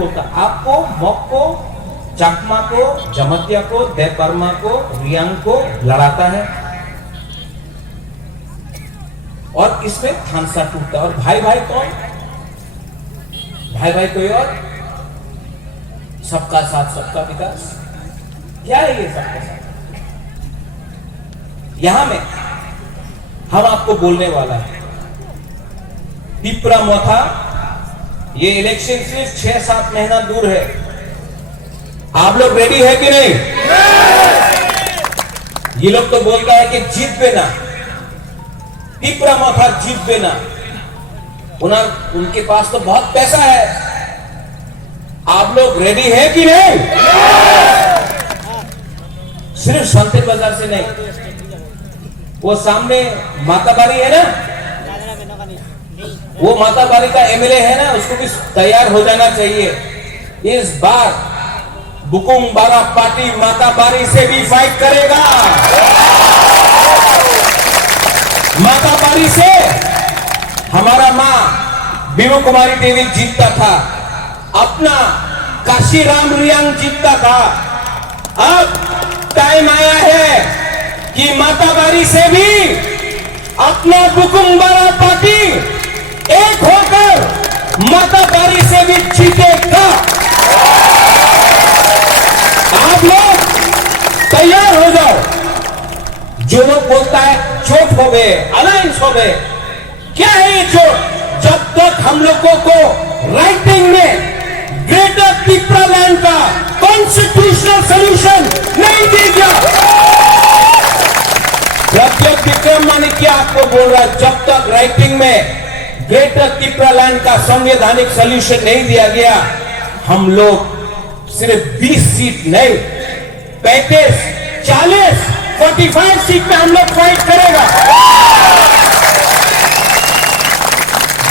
कोटा, आपको, मोक्को, चकमा को, जमतिया को, देवबर्मा को, रियांग को लड़ाता है और इसमें थानसा टूटता है। और भाई भाई कौन? भाई भाई कोई और? सबका साथ सबका विकास। क्या है ये सबका साथ? यहां में हम आपको बोलने वाला है, पिपरा मोथा, ये इलेक्शन सिर्फ 6-7 महीना दूर है। आप लोग रेडी है कि नहीं? ये लोग तो बोलता है कि जीत बेना, पिपरा मोथा जीत बेना। उनके पास तो बहुत पैसा है। आप लोग रेडी है कि नहीं? सिर्फ संते बाजार से नहीं, वो सामने माताबारी है ना, वो माताबारी का एमएलए है ना, उसको भी तैयार हो जाना चाहिए। इस बार बुकुम बारा पार्टी माताबारी से भी फाइट करेगा। माताबारी से हमारा मां बीरू कुमारी देवी जीतता था, अपना काशीराम रियांग जीतता था। अब टाइम आया है कि माताबारी से भी अपना बुकुम बारा पार्टी एक होकर माताबारी से भी जीतेगा। आप लोग तैयार हो जाओ। जो लोग बोलता है चोट हो गए, अलायंस हो गए, क्या है ये चोट? जब तक हम लोगों को राइटिंग में ग्रेटर पिपरा लैंड का कॉन्स्टिट्यूशनल सोल्यूशन नहीं दी गया, प्रत्येक विक्रम मानिकिया आपको बोल रहा है, जब तक राइटिंग में ग्रेटर पिपरा लैंड का संवैधानिक सोल्यूशन नहीं दिया गया, हम लोग सिर्फ 20 सीट नहीं, 35, 40, 45 सीट पे हम लोग फाइट करेगा।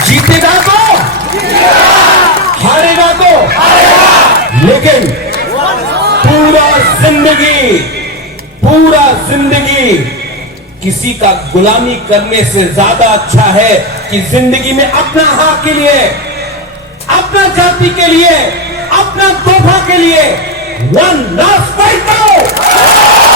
जीतेगा तो हारेगा तो, लेकिन पूरा जिंदगी किसी का गुलामी करने से ज्यादा अच्छा है कि जिंदगी में अपना हक के लिए, अपना जाति के लिए, अपना तोहफा के लिए वन लास्ट फाइट करो।